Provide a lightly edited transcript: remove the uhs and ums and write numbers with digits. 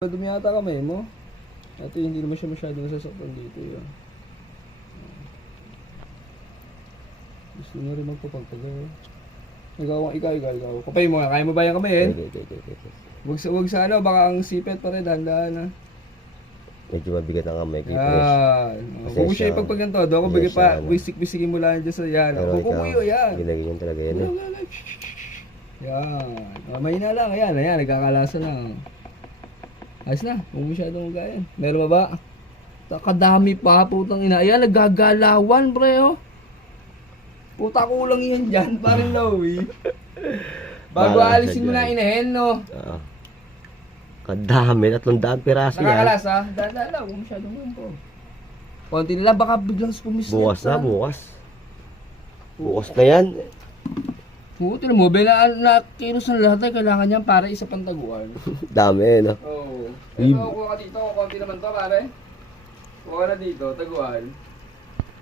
Dumi yata kamay mo. Ito hindi naman siya masyado nasasaktan dito yun. Gusto na rin magpapagpagawa. Ikaw. Kapay mo nga, kaya mo ba yung kamay eh? Wag sa ano, baka ang sipet pa rin, dahan-dahan ha. Medyo mabigat ang kamay. Kung mo siya ipagpaganto, doon ko bigay pa, wisik-wisikin mo lang dyan sa yan. Kukuyo, yan. Ginagin talaga yan eh. Yan. Mahina lang, ayan, nagkakalasa lang. Ayos na, kung masyadong gayan. Meron ba ba? Kadami pa, putang ina. Ayan, naggagalawan, pre, oh. Puta kulang yan dyan, parang Lowy. Bago alisin mo na inahin, no? Kadami, 300 piraso yan. Nakakalas, ha? Dala, kung masyadong po. Konti nila, baka biglang pumislit. Bukas na, bukas. Bukas na yan. Puti na mo, na kilos ng lahat ay kailangan niyan para isa pang taguan. Dami, no? Oo. Ito, kuha ka dito, konti naman to, pare. Kuha na dito, taguan.